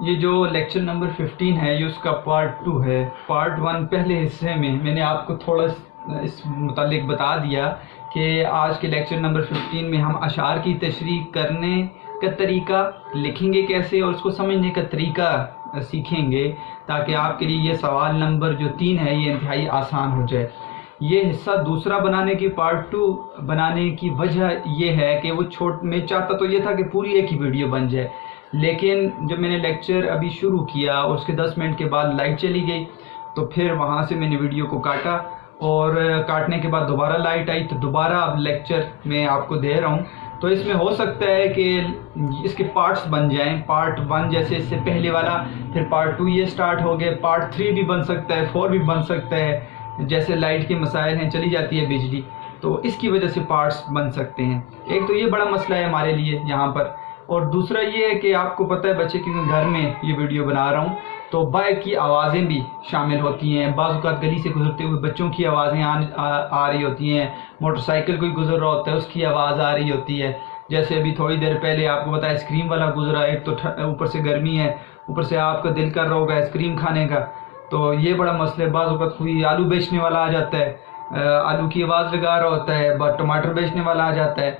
یہ جو lecture number 15 ہے یہ اس کا پارٹ 2 ہے۔ پارٹ 1 پہلے حصے میں نے آپ کو تھوڑا اس متعلق بتا دیا کہ آج کے لیکچر نمبر 15 میں ہم اشعار کی تشریح کرنے کا طریقہ، لکھیں گے کیسے اور اس کو سمجھنے کا طریقہ سیکھیں گے، تاکہ آپ کے لیے یہ سوال نمبر جو 3 ہے یہ انتہائی آسان ہو جائے۔ یہ حصہ دوسرا بنانے کی پارٹ 2 بنانے کی وجہ یہ ہے کہ میں چاہتا تو یہ تھا کہ پوری ایک ہی ویڈیو بن جائے، لیکن جب میں نے لیکچر ابھی شروع کیا اور اس کے 10 منٹ کے بعد لائٹ چلی گئی تو پھر وہاں سے میں نے ویڈیو کو کاٹا، اور کاٹنے کے بعد دوبارہ لائٹ آئی تو دوبارہ اب لیکچر میں آپ کو دے رہا ہوں۔ تو اس میں ہو سکتا ہے کہ اس کے پارٹس بن جائیں، پارٹ 1 جیسے اس سے پہلے والا، پھر پارٹ 2 یہ سٹارٹ ہو گئے، پارٹ 3 بھی بن سکتا ہے، 4 بھی بن سکتا ہے، جیسے لائٹ کے مسائل ہیں، چلی جاتی ہے بجلی تو اس کی وجہ سے پارٹس بن سکتے ہیں۔ ایک تو یہ بڑا مسئلہ ہے ہمارے لیے یہاں پر، اور دوسرا یہ ہے کہ آپ کو پتہ ہے بچے کیونکہ گھر میں یہ ویڈیو بنا رہا ہوں تو بائک کی آوازیں بھی شامل ہوتی ہیں، بعض اوقات گلی سے گزرتے ہوئے بچوں کی آوازیں آ رہی ہوتی ہیں، موٹر سائیکل کوئی گزر رہا ہوتا ہے اس کی آواز آ رہی ہوتی ہے، جیسے ابھی تھوڑی دیر پہلے آپ کو پتا ہے آئس کریم والا گزرا، ایک تو اوپر سے گرمی ہے، اوپر سے آپ کا دل کر رہا ہوگا آئس کریم کھانے کا، تو یہ بڑا مسئلہ ہے۔ بعض اوقات کوئی آلو بیچنے والا آ جاتا ہے، آلو کی آواز لگا رہا ہوتا ہے، ٹماٹر بیچنے والا آ جاتا ہے،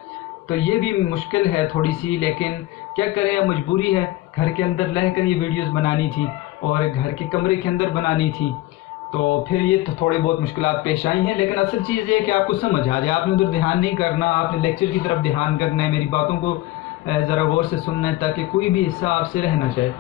تو یہ بھی مشکل ہے تھوڑی سی، لیکن کیا کریں، مجبوری ہے، گھر کے اندر رہ کر یہ ویڈیوز بنانی تھی اور گھر کے کمرے کے اندر بنانی تھی، تو پھر یہ تھوڑی بہت مشکلات پیش آئی ہیں، لیکن اصل چیز یہ ہے کہ آپ کو سمجھ آ جائے، آپ نے ادھر دھیان نہیں کرنا، آپ نے لیکچر کی طرف دھیان کرنا ہے، میری باتوں کو ذرا غور سے سننا ہے تاکہ کوئی بھی حصہ آپ سے رہ نہ جائے۔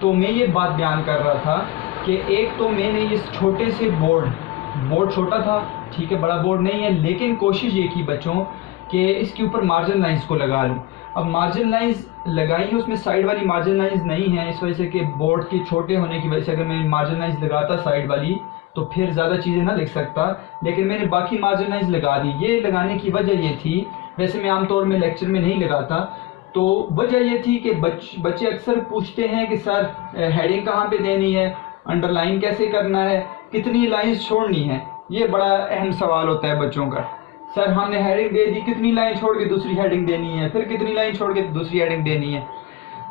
تو میں یہ بات بیان کر رہا تھا کہ ایک تو میں نے اس چھوٹے سے بورڈ چھوٹا تھا، ٹھیک ہے، بڑا بورڈ نہیں ہے، لیکن کوشش یہ کی بچوں کہ اس کے اوپر مارجن لائنز کو لگا لوں۔ اب مارجن لائنز لگائی ہیں، اس میں سائیڈ والی مارجن لائنز نہیں ہیں، اس وجہ سے کہ بورڈ کے چھوٹے ہونے کی وجہ سے اگر میں مارجن لائنز لگاتا سائیڈ والی تو پھر زیادہ چیزیں نہ لکھ سکتا، لیکن میں نے باقی مارجن لائنز لگا دی۔ یہ لگانے کی وجہ یہ تھی، ویسے میں عام طور میں لیکچر میں نہیں لگاتا، تو وجہ یہ تھی کہ بچے اکثر پوچھتے ہیں کہ سر ہیڈنگ کہاں پہ دینی ہے، انڈر لائن کیسے کرنا ہے، کتنی لائنز چھوڑنی ہے، یہ بڑا اہم سوال ہوتا ہے بچوں کا۔ سر ہم نے ہیڈنگ دے دی، کتنی لائن چھوڑ کے دوسری ہیڈنگ دینی ہے، پھر کتنی لائن چھوڑ کے دوسری ہیڈنگ دینی ہے۔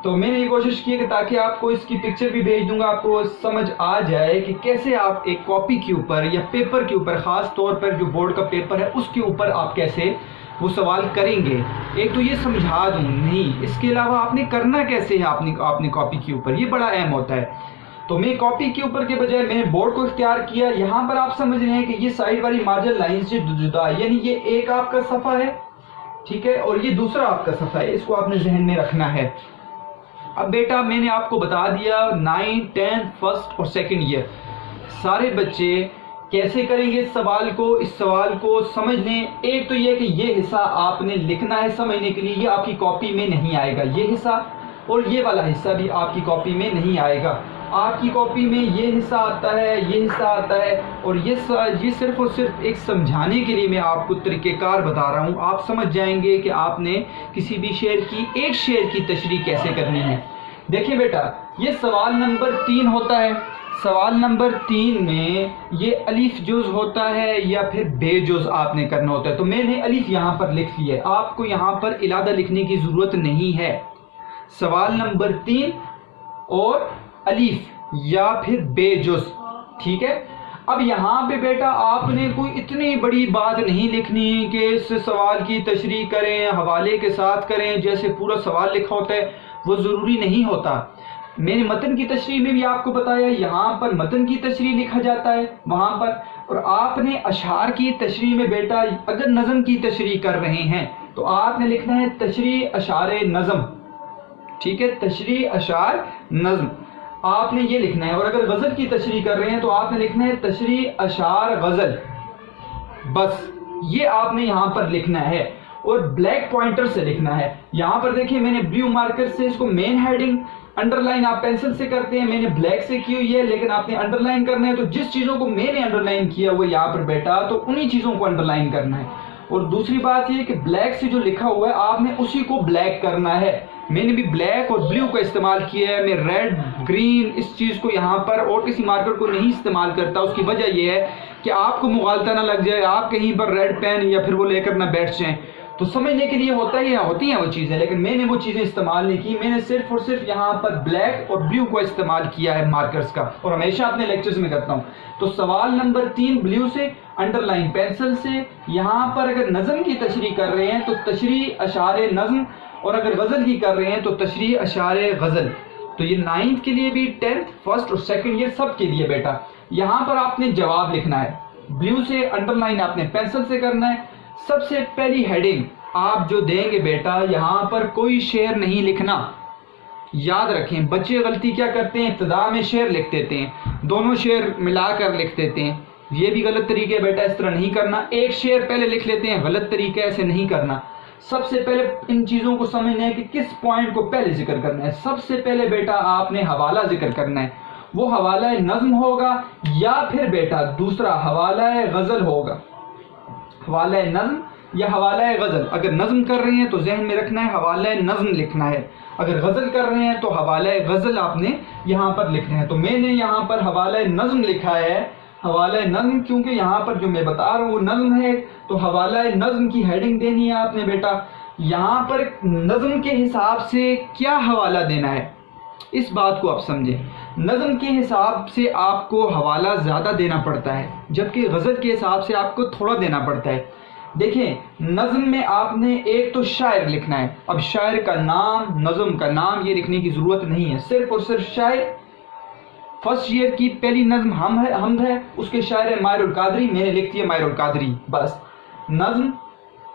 تو میں نے یہ کوشش کی کہ تاکہ آپ کو اس کی پکچر بھی بھیج دوں گا، آپ کو سمجھ آ جائے کہ کیسے آپ ایک کاپی کے اوپر یا پیپر کے اوپر، خاص طور پر جو بورڈ کا پیپر ہے اس کے اوپر آپ کیسے وہ سوال کریں گے۔ ایک تو یہ سمجھا دوں، نہیں اس کے علاوہ آپ نے کرنا کیسے ہے، آپ نے کاپی کے اوپر، یہ بڑا اہم ہوتا ہے۔ تو میں کاپی کے اوپر کے بجائے میں نے بورڈ کو اختیار کیا۔ یہاں پر آپ سمجھ رہے ہیں کہ یہ سائیڈ والی مارجن لائن سے جدا، یعنی یہ ایک آپ کا صفحہ ہے، ٹھیک ہے، اور یہ دوسرا آپ کا صفحہ ہے، اس کو آپ نے ذہن میں رکھنا ہے۔ اب بیٹا میں نے آپ کو بتا دیا 9, 10 فرسٹ اور سیکنڈ ایئر سارے بچے کیسے کریں گے اس سوال کو سمجھ لیں۔ ایک تو یہ کہ یہ حصہ آپ نے لکھنا ہے سمجھنے کے لیے، یہ آپ کی کاپی میں نہیں آئے گا، یہ حصہ اور یہ والا حصہ بھی آپ کی کاپی میں نہیں آئے گا۔ آپ کی کاپی میں یہ حصہ آتا ہے، یہ حصہ آتا ہے، اور یہ صرف اور صرف ایک سمجھانے کے لیے میں آپ کو طریقہ کار بتا رہا ہوں، آپ سمجھ جائیں گے کہ آپ نے کسی بھی ایک شعر کی تشریح کیسے کرنی ہے۔ دیکھیں بیٹا، یہ سوال نمبر 3 ہوتا ہے، سوال نمبر 3 میں یہ الف جز ہوتا ہے یا پھر بے جز آپ نے کرنا ہوتا ہے، تو میں نے الف یہاں پر لکھ لی ہے، آپ کو یہاں پر علادہ لکھنے کی ضرورت نہیں ہے۔ سوال نمبر 3 اور الف یا پھر بے جز، ٹھیک ہے۔ اب یہاں پہ بیٹا آپ نے کوئی اتنی بڑی بات نہیں لکھنی کہ اس سوال کی تشریح کریں، حوالے کے ساتھ کریں، جیسے پورا سوال لکھا ہوتا ہے وہ ضروری نہیں ہوتا۔ میں نے متن کی تشریح میں بھی آپ کو بتایا، یہاں پر متن کی تشریح لکھا جاتا ہے وہاں پر، اور آپ نے اشعار کی تشریح میں بیٹا اگر نظم کی تشریح کر رہے ہیں تو آپ نے لکھنا ہے تشریح اشعار نظم، ٹھیک ہے، تشریح اشعار نظم آپ نے یہ لکھنا ہے، اور اگر غزل کی تشریح کر رہے ہیں تو آپ نے لکھنا ہے تشریح اشعار غزل، بس یہ آپ نے یہاں پر لکھنا ہے، اور بلیک پوائنٹر سے لکھنا ہے۔ یہاں پر دیکھیں میں نے بلیو مارکر سے اس کو مین ہیڈنگ، انڈر لائن آپ پینسل سے کرتے ہیں، میں نے بلیک سے کی ہوئی ہے، لیکن آپ نے انڈر لائن کرنا ہے، تو جس چیزوں کو میں نے انڈر لائن کیا ہوا یہاں پر بیٹا تو انہی چیزوں کو انڈر لائن کرنا ہے۔ اور دوسری بات یہ کہ بلیک سے جو لکھا ہوا ہے آپ نے اسی کو بلیک کرنا ہے۔ میں نے بھی بلیک اور بلیو کا استعمال کیا ہے، میں ریڈ، گرین اس چیز کو یہاں پر اور کسی مارکر کو نہیں استعمال کرتا۔ اس کی وجہ یہ ہے کہ آپ کو مغالطہ نہ لگ جائے، آپ کہیں پر ریڈ پین یا پھر وہ لے کر نہ بیٹھ جائیں، تو سمجھنے کے لیے ہوتی ہیں وہ چیزیں، لیکن میں نے وہ چیزیں استعمال نہیں کی. میں نے صرف اور صرف یہاں پر بلیک اور بلیو کو استعمال کیا ہے مارکرز کا، اور ہمیشہ اپنے لیکچرز میں کرتا ہوں. تو سوال نمبر 3 بلیو سے، انڈر لائن پینسل سے. یہاں پر اگر نظم کی تشریح کر رہے ہیں تو تشریح اشعار نظم، اور اگر غزل کی کر رہے ہیں تو تشریح اشعار غزل. تو یہ 9th کے لیے بھی، 10th فرسٹ اور سیکنڈ یہ سب کے لیے بیٹا. یہاں پر آپ نے جواب لکھنا ہے، بلیو سے انڈر لائن آپ نے پینسل سے کرنا ہے. سب سے پہلی ہیڈنگ آپ جو دیں گے بیٹا، یہاں پر کوئی شعر نہیں لکھنا. یاد رکھیں بچے غلطی کیا کرتے ہیں، ابتدا میں شعر لکھ دیتے ہیں، دونوں شعر ملا کر لکھ دیتے ہیں. یہ بھی غلط طریقہ ہے بیٹا، اس طرح نہیں کرنا. ایک شعر پہلے لکھ لیتے ہیں، غلط طریقہ ہے، ایسے نہیں کرنا. سب سے پہلے ان چیزوں کو سمجھنا ہے کہ کس پوائنٹ کو پہلے ذکر کرنا ہے. سب سے پہلے بیٹا آپ نے حوالہ ذکر کرنا ہے. وہ حوالہ نظم ہوگا یا پھر بیٹا دوسرا حوالہ غزل ہوگا. حوالہ نظم یا حوالہ غزل. اگر نظم کر رہے ہیں تو ذہن میں رکھنا ہے حوالہ نظم لکھنا ہے، اگر غزل کر رہے ہیں تو حوالہ غزل آپ نے یہاں پر لکھنا ہے. تو میں نے یہاں پر حوالہ نظم لکھا ہے. حوالہ نظم کیونکہ یہاں پر جو میں بتا رہا ہوں وہ نظم ہے، تو حوالہ نظم کی ہیڈنگ دینی ہے آپ نے بیٹا. یہاں پر نظم کے حساب سے کیا حوالہ دینا ہے اس بات کو آپ سمجھیں. نظم کے حساب سے آپ کو حوالہ زیادہ دینا پڑتا ہے، جبکہ غزل کے حساب سے آپ کو تھوڑا دینا پڑتا ہے. دیکھیں نظم میں آپ نے ایک تو شاعر لکھنا ہے. اب شاعر کا نام، نظم کا نام یہ لکھنے کی ضرورت نہیں ہے، صرف اور صرف شاعر. فرسٹ ایئر کی پہلی نظم حمد ہے، اس کے شاعر ہے ماہر القادری، میں نے لکھ دیا ماہر القادری بس. نظم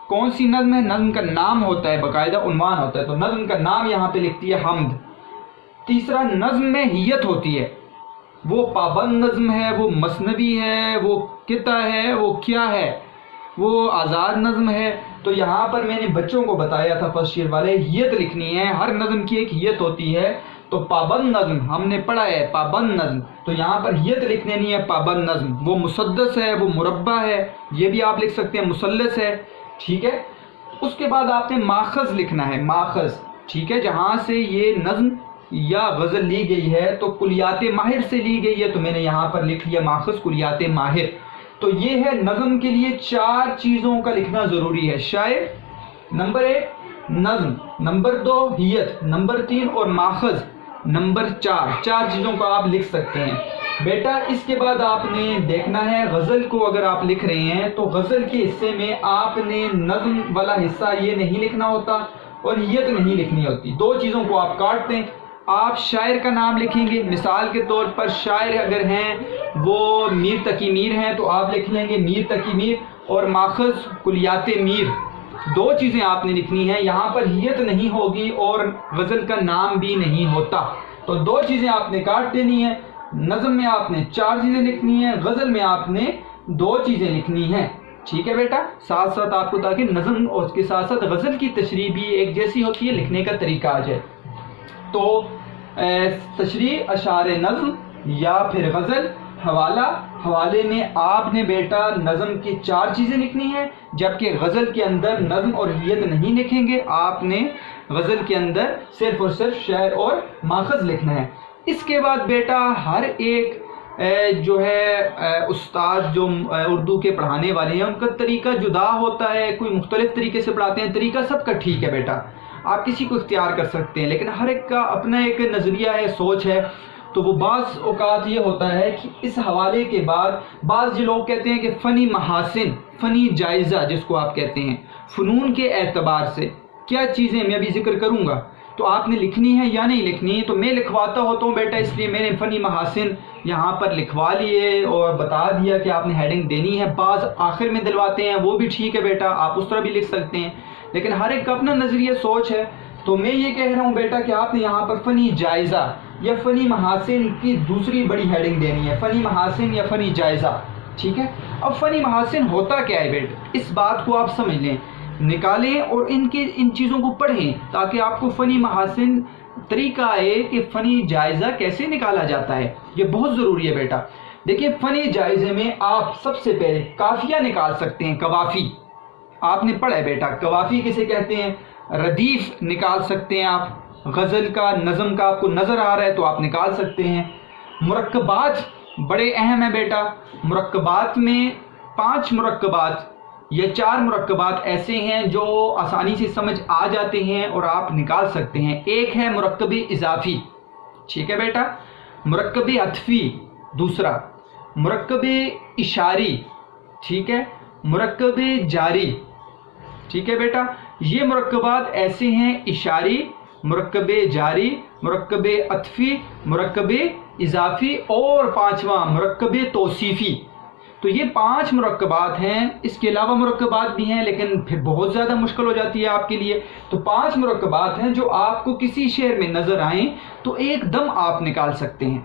کون سی نظم ہے، نظم کا نام ہوتا ہے، باقاعدہ عنوان ہوتا ہے، تو نظم کا نام یہاں پہ لکھتی ہے حمد. تیسرا نظم میں حیت ہوتی ہے، وہ پابند نظم ہے، وہ مثنوی ہے، وہ قطع ہے، وہ کیا ہے، وہ آزاد نظم ہے. تو یہاں پر میں نے بچوں کو بتایا تھا فرسٹ ایئر والے، حیت لکھنی ہے. ہر نظم کی ایک حیت ہوتی ہے. تو پابند نظم ہم نے پڑھا ہے، پابند نظم، تو یہاں پر حیت لکھنے نہیں ہے. پابند نظم وہ مسدس ہے، وہ مربع ہے، یہ بھی آپ لکھ سکتے ہیں، مثلث ہے. ٹھیک ہے. اس کے بعد آپ نے ماخذ لکھنا ہے، ماخذ. ٹھیک ہے، جہاں سے یہ نظم یا غزل لی گئی ہے تو کلیات ماہر سے لی گئی ہے، تو میں نے یہاں پر لکھ لیا ماخذ کلیات ماہر. تو یہ ہے نظم کے لیے 4 چیزوں کا لکھنا ضروری ہے. شاعر نمبر 1، نظم نمبر 2، حیت نمبر 3، اور ماخذ نمبر 4. 4 چیزوں کو آپ لکھ سکتے ہیں بیٹا. اس کے بعد آپ نے دیکھنا ہے غزل کو اگر آپ لکھ رہے ہیں تو غزل کے حصے میں آپ نے نظم والا حصہ یہ نہیں لکھنا ہوتا اور حیت نہیں لکھنی ہوتی. 2 چیزوں کو آپ کاٹ دیں. آپ شاعر کا نام لکھیں گے، مثال کے طور پر شاعر اگر ہیں وہ میر تقی میر ہیں تو آپ لکھ لیں گے میر تقی میر، اور ماخذ کلیات میر. 2 چیزیں آپ نے لکھنی ہیں. یہاں پر حیت نہیں ہوگی اور غزل کا نام بھی نہیں ہوتا. تو 2 چیزیں آپ نے کاٹ دینی ہیں. نظم میں آپ نے 4 چیزیں لکھنی ہیں، غزل میں آپ نے 2 چیزیں لکھنی ہیں. ٹھیک ہے بیٹا. ساتھ ساتھ آپ کو تاکہ نظم اور اس کے ساتھ ساتھ غزل کی تشریح بھی ایک جیسی ہوتی ہے، لکھنے کا طریقہ آ جائے. تو تشریح اشعار نظم یا پھر غزل. حوالے میں آپ نے بیٹا نظم کی 4 چیزیں لکھنی ہیں، جبکہ غزل کے اندر نظم اور حیت نہیں لکھیں گے. آپ نے غزل کے اندر صرف اور صرف شعر اور ماخذ لکھنا ہے. اس کے بعد بیٹا ہر ایک جو ہے استاد جو اردو کے پڑھانے والے ہیں ان کا طریقہ جدا ہوتا ہے. کوئی مختلف طریقے سے پڑھاتے ہیں، طریقہ سب کا ٹھیک ہے بیٹا، آپ کسی کو اختیار کر سکتے ہیں، لیکن ہر ایک کا اپنا ایک نظریہ ہے، سوچ ہے. تو وہ بعض اوقات یہ ہوتا ہے کہ اس حوالے کے بعد بعض جو لوگ کہتے ہیں کہ فنی محاسن، فنی جائزہ جس کو آپ کہتے ہیں، فنون کے اعتبار سے کیا چیزیں میں بھی ذکر کروں گا تو آپ نے لکھنی ہے یا نہیں لکھنی ہے. تو میں لکھواتا ہوتا ہوں بیٹا، اس لیے میں نے فنی محاسن یہاں پر لکھوا لیے اور بتا دیا کہ آپ نے ہیڈنگ دینی ہے. بعض آخر میں دلواتے ہیں، وہ بھی ٹھیک ہے بیٹا، آپ اس طرح بھی لکھ سکتے ہیں، لیکن ہر ایک کا اپنا نظریہ سوچ ہے. تو میں یہ کہہ رہا ہوں بیٹا کہ آپ نے یہاں پر فنی جائزہ یا فنی محاسن کی دوسری بڑی ہیڈنگ دینی ہے، فنی محاسن یا فنی جائزہ. ٹھیک ہے. اب فنی محاسن ہوتا کیا ہے بیٹا، اس بات کو آپ سمجھ لیں، نکالیں اور ان چیزوں کو پڑھیں تاکہ آپ کو فنی محاسن طریقہ ہے کہ فنی جائزہ کیسے نکالا جاتا ہے. یہ بہت ضروری ہے بیٹا. دیکھیں فنی جائزے میں آپ سب سے پہلے قافیہ نکال سکتے ہیں. قوافی آپ نے پڑھا ہے بیٹا، قوافی کسے کہتے ہیں. ردیف نکال سکتے ہیں آپ، غزل کا نظم کا آپ کو نظر آ رہا ہے تو آپ نکال سکتے ہیں. مرکبات بڑے اہم ہیں بیٹا. مرکبات میں 5 مرکبات یہ 4 مرکبات ایسے ہیں جو آسانی سے سمجھ آ جاتے ہیں اور آپ نکال سکتے ہیں۔ ایک ہے مرکب اضافی، ٹھیک ہے بیٹا، مرکب عطفی دوسرا، مرکب اشاری، ٹھیک ہے، مرکب جاری، ٹھیک ہے بیٹا۔ یہ مرکبات ایسے ہیں، اشاری، مرکب جاری، مرکب عطفی، مرکب اضافی اور 5واں مرکب توصیفی۔ تو یہ 5 مرکبات ہیں، اس کے علاوہ مرکبات بھی ہیں لیکن پھر بہت زیادہ مشکل ہو جاتی ہے آپ کے لیے۔ تو 5 مرکبات ہیں جو آپ کو کسی شعر میں نظر آئیں تو ایک دم آپ نکال سکتے ہیں،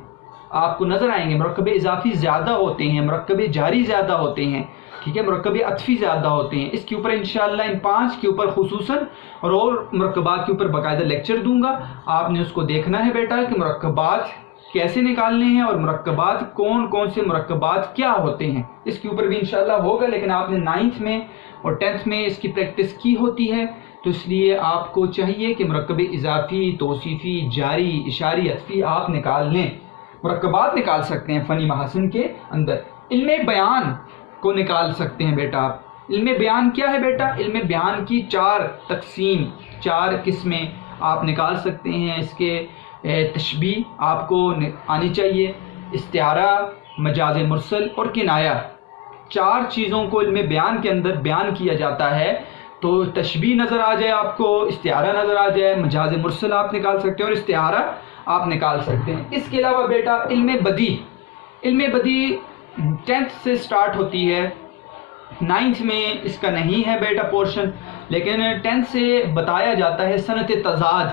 آپ کو نظر آئیں گے۔ مرکب اضافی زیادہ ہوتے ہیں، مرکب جاری زیادہ ہوتے ہیں، ٹھیک ہے، مرکب عطفی زیادہ ہوتے ہیں۔ اس کے اوپر انشاءاللہ ان 5 کے اوپر خصوصاً اور مرکبات کے اوپر باقاعدہ لیکچر دوں گا، آپ نے اس کو دیکھنا ہے بیٹا کہ مرکبات کیسے نکالنے ہیں اور مرکبات کون کون سے مرکبات کیا ہوتے ہیں، اس کے اوپر بھی انشاءاللہ ہوگا۔ لیکن آپ نے 9th میں اور 10th میں اس کی پریکٹس کی ہوتی ہے، تو اس لیے آپ کو چاہیے کہ مرکب اضافی، توصیفی، جاری، اشاری، عطفی آپ نکال لیں۔ مرکبات نکال سکتے ہیں فنی محاسن کے اندر۔ علم بیان کو نکال سکتے ہیں بیٹا آپ۔ علم بیان کیا ہے بیٹا؟ علم بیان کی 4 تقسیم، 4 قسمیں آپ نکال سکتے ہیں۔ اس کے تشبیہ آپ کو آنی چاہیے، استعارہ، مجاز مرسل اور کنایہ۔ 4 چیزوں کو علم بیان کے اندر بیان کیا جاتا ہے، تو تشبیہ نظر آ جائے آپ کو، استعارہ نظر آ جائے، مجاز مرسل آپ نکال سکتے ہیں اور استعارہ آپ نکال سکتے ہیں۔ اس کے علاوہ بیٹا علم بدیع، علم بدیع 10th سے سٹارٹ ہوتی ہے، 9th میں اس کا نہیں ہے بیٹا پورشن، لیکن 10th سے بتایا جاتا ہے صنعت تضاد،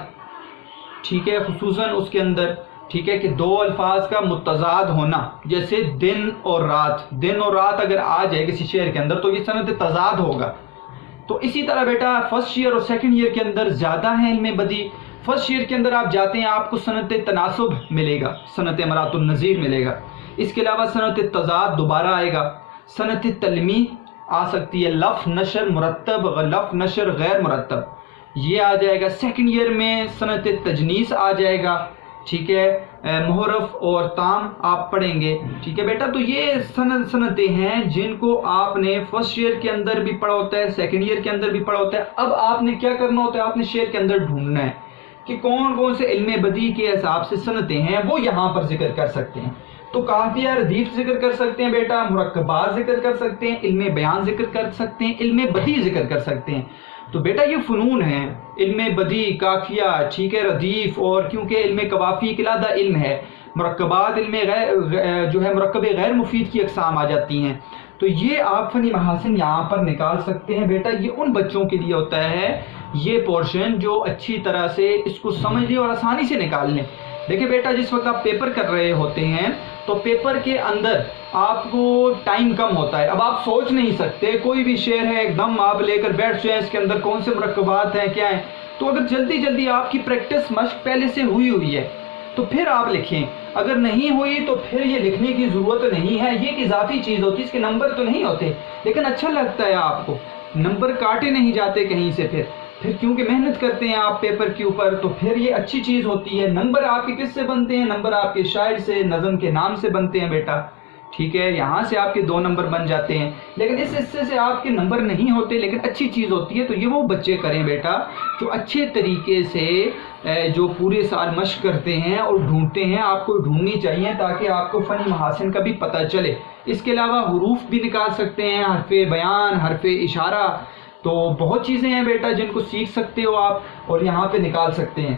ٹھیک ہے، خصوصاً اس کے اندر، ٹھیک ہے، کہ 2 الفاظ کا متضاد ہونا، جیسے دن اور رات، دن اور رات اگر آ جائے کسی شعر کے اندر تو یہ صنعت تضاد ہوگا۔ تو اسی طرح بیٹا فرسٹ ایئر اور سیکنڈ ایئر کے اندر زیادہ ہیں علم بدیع۔ فرسٹ ایئر کے اندر آپ جاتے ہیں آپ کو صنعت تناسب ملے گا، صنعت امرات النظیر ملے گا، اس کے علاوہ صنعت تضاد دوبارہ آئے گا، صنعت تلمیح آ سکتی ہے، لفظ نشر مرتب، لفظ نشر غیر مرتب، یہ آ جائے گا۔ سیکنڈ ایئر میں صنعت تجنیس آ جائے گا، ٹھیک ہے، محرف اور تام آپ پڑھیں گے، ٹھیک ہے بیٹا۔ تو یہ صنعتیں ہیں جن کو آپ نے فرسٹ ایئر کے اندر بھی پڑھا ہوتا ہے، سیکنڈ ایئر کے اندر بھی پڑھا ہوتا ہے۔ اب آپ نے کیا کرنا ہوتا ہے، آپ نے شعر کے اندر ڈھونڈنا ہے کہ کون کون سے علم بدیع کے حساب سے صنعتیں ہیں، وہ یہاں پر ذکر کر سکتے ہیں۔ تو قافیہ ردیف ذکر کر سکتے ہیں بیٹا، مرکبات ذکر کر سکتے ہیں، علم بیان ذکر کر سکتے ہیں، علم بدیع ذکر کر سکتے ہیں۔ تو بیٹا یہ فنون ہیں، علم بدیع، قافیہ، ٹھیک ہے، ردیف، اور کیونکہ علم قوافی ایک علیحدہ علم ہے، مرکبات، علم جو ہے مرکب غیر مفید کی اقسام آ جاتی ہیں۔ تو یہ آپ فنی محاسن یہاں پر نکال سکتے ہیں بیٹا۔ یہ ان بچوں کے لیے ہوتا ہے یہ پورشن جو اچھی طرح سے اس کو سمجھ لیں اور آسانی سے نکال لیں۔ دیکھیں بیٹا، جس وقت آپ پیپر کر رہے ہوتے ہیں تو پیپر کے اندر آپ کو ٹائم کم ہوتا ہے، اب آپ سوچ نہیں سکتے، کوئی بھی شعر ہے ایک دم آپ لے کر بیٹھ جائیں، اس کے اندر کون سے مرکبات ہیں کیا ہیں۔ تو اگر جلدی جلدی آپ کی پریکٹس مشق پہلے سے ہوئی ہے تو پھر آپ لکھیں، اگر نہیں ہوئی تو پھر یہ لکھنے کی ضرورت نہیں ہے۔ یہ ایک اضافی چیز ہوتی ہے، اس کے نمبر تو نہیں ہوتے لیکن اچھا لگتا ہے آپ کو، نمبر کاٹے نہیں جاتے کہیں سے، پھر کیونکہ محنت کرتے ہیں آپ پیپر کے اوپر، تو پھر یہ اچھی چیز ہوتی ہے۔ نمبر آپ کے کس سے بنتے ہیں؟ نمبر آپ کے شاعر سے، نظم کے نام سے بنتے ہیں بیٹا، ٹھیک ہے، یہاں سے آپ کے 2 نمبر بن جاتے ہیں، لیکن اس حصے سے آپ کے نمبر نہیں ہوتے، لیکن اچھی چیز ہوتی ہے۔ تو یہ وہ بچے کریں بیٹا جو اچھے طریقے سے جو پورے سال مشق کرتے ہیں اور ڈھونڈتے ہیں، آپ کو ڈھونڈنی چاہیے تاکہ آپ کو فنی محاسن کا بھی پتہ چلے۔ اس کے علاوہ حروف بھی نکال سکتے ہیں، حرف بیان، حرف اشارہ، تو بہت چیزیں ہیں بیٹا جن کو سیکھ سکتے ہو آپ اور یہاں پہ نکال سکتے ہیں،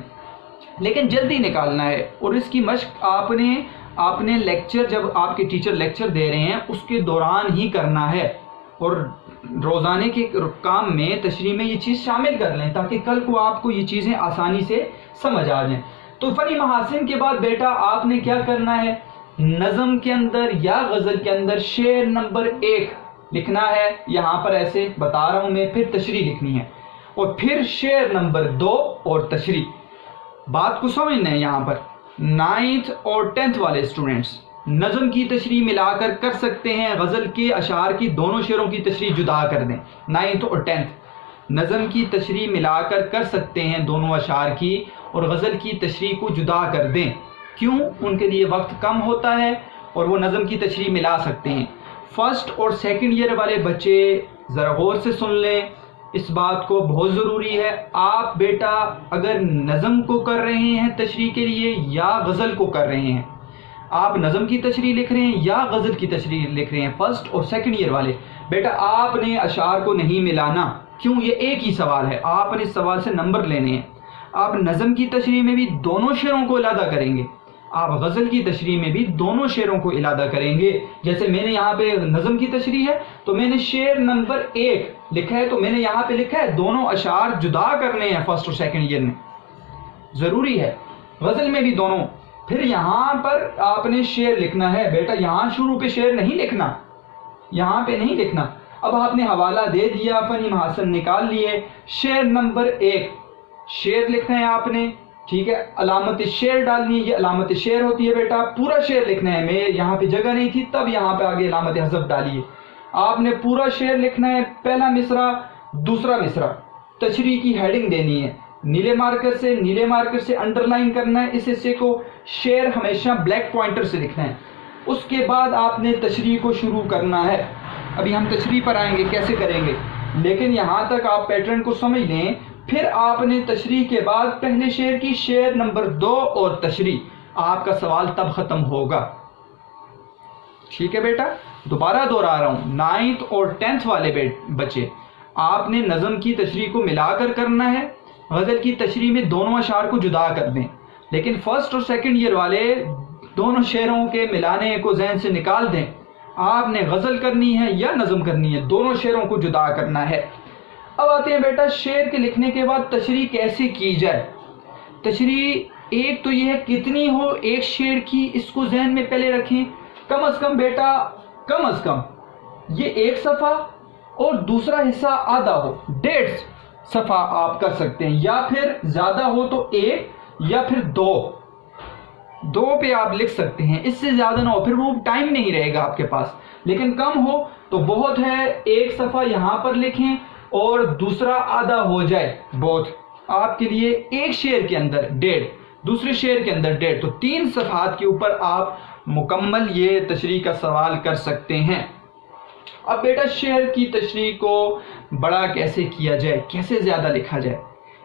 لیکن جلدی نکالنا ہے۔ اور اس کی مشق آپ نے لیکچر، جب آپ کے ٹیچر لیکچر دے رہے ہیں اس کے دوران ہی کرنا ہے، اور روزانے کے کام میں، تشریح میں یہ چیز شامل کر لیں تاکہ کل کو آپ کو یہ چیزیں آسانی سے سمجھ آ جائیں۔ تو فنی محاسن کے بعد بیٹا آپ نے کیا کرنا ہے، نظم کے اندر یا غزل کے اندر شعر نمبر 1 لکھنا ہے، یہاں پر ایسے بتا رہا ہوں میں، پھر تشریح لکھنی ہے، اور پھر شعر نمبر 2 اور تشریح۔ بات کو سمجھنا ہے یہاں پر 9th اور 10th والے اسٹوڈنٹس نظم کی تشریح ملا کر کر سکتے ہیں، غزل کے اشعار کی دونوں شعروں کی تشریح جدا کر دیں۔ 9th اور 10th نظم کی تشریح ملا کر کر سکتے ہیں دونوں اشعار کی، اور غزل کی تشریح کو جدا کر دیں، کیوں؟ ان کے لیے وقت کم ہوتا ہے اور وہ نظم کی تشریح ملا سکتے ہیں۔ فرسٹ اور سیکنڈ ایئر والے بچے ذرا غور سے سن لیں اس بات کو، بہت ضروری ہے۔ آپ بیٹا اگر نظم کو کر رہے ہیں تشریح کے لیے یا غزل کو کر رہے ہیں، آپ نظم کی تشریح لکھ رہے ہیں یا غزل کی تشریح لکھ رہے ہیں، فرسٹ اور سیکنڈ ایئر والے، بیٹا آپ نے اشعار کو نہیں ملانا۔ کیوں؟ یہ ایک ہی سوال ہے، آپ نے اس سوال سے نمبر لینے ہیں۔ آپ نظم کی تشریح میں بھی دونوں شعروں کو علیحدہ کریں گے، آپ غزل کی تشریح میں بھی دونوں شعروں کو علیحدہ کریں گے۔ جیسے میں نے یہاں پہ نظم کی تشریح ہے تو میں نے شعر نمبر 1 لکھا ہے، تو میں نے یہاں پہ لکھا ہے دونوں اشعار جدا کرنے ہیں فرسٹ اور سیکنڈ ایئر میں، ضروری ہے۔ غزل میں بھی دونوں۔ پھر یہاں پر آپ نے شعر لکھنا ہے بیٹا، یہاں شروع پہ شعر نہیں لکھنا، یہاں پہ نہیں لکھنا۔ اب آپ نے حوالہ دے دیا، فنی محاسن نکال لیے، شعر نمبر 1 شعر لکھنا ہے آپ نے، ٹھیک ہے، علامت شعر ڈالنی ہے، یہ علامت شعر ہوتی ہے بیٹا، پورا شعر لکھنا ہے۔ میں یہاں پہ جگہ نہیں تھی تب یہاں پہ آگے علامت حذف ڈالیے۔ آپ نے پورا شعر لکھنا ہے، پہلا مصرع، دوسرا مصرع، تشریح کی ہیڈنگ دینی ہے، نیلے مارکر سے انڈر لائن کرنا ہے اس حصے کو، شعر ہمیشہ بلیک پوائنٹر سے لکھنا ہے۔ اس کے بعد آپ نے تشریح کو شروع کرنا ہے۔ ابھی ہم تشریح پر آئیں گے کیسے کریں گے، لیکن یہاں تک آپ پیٹرن کو سمجھ لیں۔ پھر آپ نے تشریح کے بعد پہلے شعر کی شعر نمبر 2 اور تشریح، آپ کا سوال تب ختم ہوگا، ٹھیک ہے بیٹا۔ دوبارہ دوہرا رہا ہوں، 9th اور 10th والے بچے، آپ نے نظم کی تشریح کو ملا کر کرنا ہے، غزل کی تشریح میں دونوں اشعار کو جدا کر دیں، لیکن فرسٹ اور سیکنڈ ایئر والے دونوں شعروں کے ملانے کو ذہن سے نکال دیں۔ آپ نے غزل کرنی ہے یا نظم کرنی ہے، دونوں شعروں کو جدا کرنا ہے۔ اب آتے ہیں بیٹا شعر کے لکھنے کے بعد تشریح کیسے کی جائے۔ تشریح ایک تو یہ ہے کتنی ہو ایک شعر کی، اس کو ذہن میں پہلے رکھیں، کم از کم بیٹا، کم از کم یہ 1 صفحہ اور دوسرا حصہ آدھا ہو، 1.5 صفحہ آپ کر سکتے ہیں، یا پھر زیادہ ہو تو 1 یا پھر 2 پہ آپ لکھ سکتے ہیں، اس سے زیادہ نہ ہو، پھر وہ ٹائم نہیں رہے گا آپ کے پاس، لیکن کم ہو تو بہت ہے 1 صفحہ یہاں پر لکھیں اور دوسرا آدھا ہو جائے، بہت آپ کے لیے ایک شعر کے اندر 1.5، دوسرے شعر کے اندر 1.5، تو 3 صفحات کے اوپر آپ مکمل یہ تشریح کا سوال کر سکتے ہیں۔ اب بیٹا شعر کی تشریح کو بڑا کیسے کیا جائے، کیسے زیادہ لکھا جائے،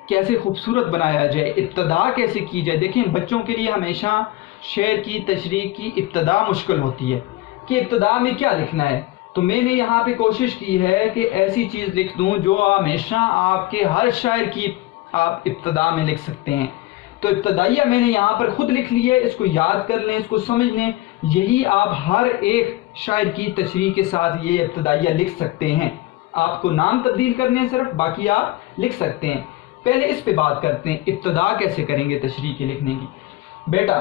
کیسے خوبصورت بنایا جائے، ابتدا کیسے کی جائے۔ دیکھیں بچوں کے لیے ہمیشہ شعر کی تشریح کی ابتدا مشکل ہوتی ہے کہ ابتدا میں کیا لکھنا ہے، تو میں نے یہاں پہ کوشش کی ہے کہ ایسی چیز لکھ دوں جو ہمیشہ آپ کے ہر شاعر کی آپ ابتدا میں لکھ سکتے ہیں۔ تو ابتدائیہ میں نے یہاں پر خود لکھ لی ہے، اس کو یاد کر لیں، اس کو سمجھ لیں، یہی آپ ہر ایک شاعر کی تشریح کے ساتھ یہ ابتدائیہ لکھ سکتے ہیں۔ آپ کو نام تبدیل کرنے ہیں صرف، باقی آپ لکھ سکتے ہیں۔ پہلے اس پہ بات کرتے ہیں ابتدا کیسے کریں گے تشریح کے لکھنے کی۔ بیٹا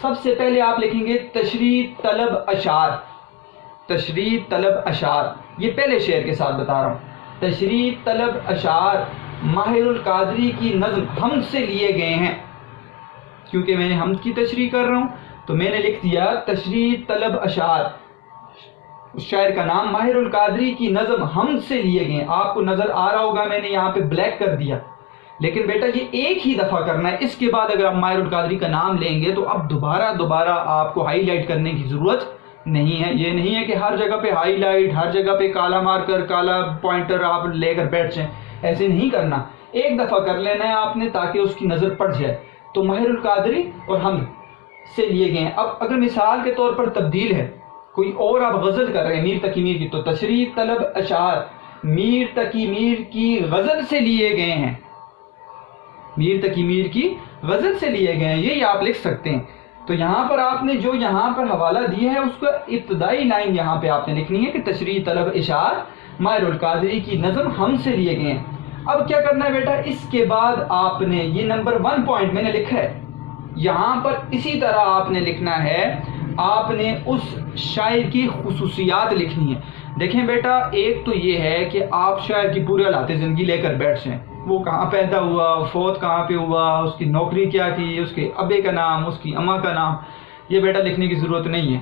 سب سے پہلے آپ لکھیں گے تشریح طلب اشعار، تشریح طلب اشعار، یہ پہلے شعر کے ساتھ بتا رہا ہوں۔ تشریح طلب اشعار ماہر القادری کی نظم ہم سے لیے گئے ہیں، کیونکہ میں نے حمد کی تشریح کر رہا ہوں تو میں نے لکھ دیا تشریح طلب اشعار، شاعر کا نام ماہر القادری کی نظم ہم سے لیے گئے ہیں۔ آپ کو نظر آ رہا ہوگا میں نے یہاں پہ بلیک کر دیا، لیکن بیٹا یہ ایک ہی دفعہ کرنا ہے، اس کے بعد اگر آپ ماہر القادری کا نام لیں گے تو اب دوبارہ آپ کو ہائی لائٹ کرنے کی ضرورت نہیں ہے۔ یہ نہیں ہے کہ ہر جگہ پہ ہائی لائٹ، ہر جگہ پہ کالا مارکر، کالا پوائنٹر آپ لے کر بیٹھ جائیں، ایسے نہیں کرنا، ایک دفعہ کر لینا ہے آپ نے تاکہ اس کی نظر پڑ جائے۔ تو ماہر القادری اور ہم سے لیے گئے ہیں۔ اب اگر مثال کے طور پر تبدیل ہے، کوئی اور آپ غزل کر رہے ہیں میر تقی میر کی، تو تشریح طلب اشعار میر تقی میر کی غزل سے لیے گئے ہیں، میر تقی میر کی غزل سے لیے گئے ہیں، یہی آپ لکھ سکتے ہیں۔ تو یہاں پر آپ نے جو یہاں پر حوالہ دیا ہے اس کا ابتدائی لائن یہاں پہ آپ نے لکھنی ہے کہ تشریح طلب اشعار ماہر القادری کی نظم ہم سے لیے گئے ہیں۔ اب کیا کرنا ہے بیٹا، اس کے بعد آپ نے یہ نمبر 1 پوائنٹ میں نے لکھا ہے، یہاں پر اسی طرح آپ نے لکھنا ہے، آپ نے اس شاعر کی خصوصیات لکھنی ہے۔ دیکھیں بیٹا ایک تو یہ ہے کہ آپ شاعر کی پورے حالات زندگی لے کر بیٹھ جائیں، وہ کہاں پیدا ہوا، فوت کہاں پہ ہوا، اس کی نوکری کیا کی، اس کے ابے کا نام، اس کی اماں کا نام، یہ بیٹا لکھنے کی ضرورت نہیں ہے،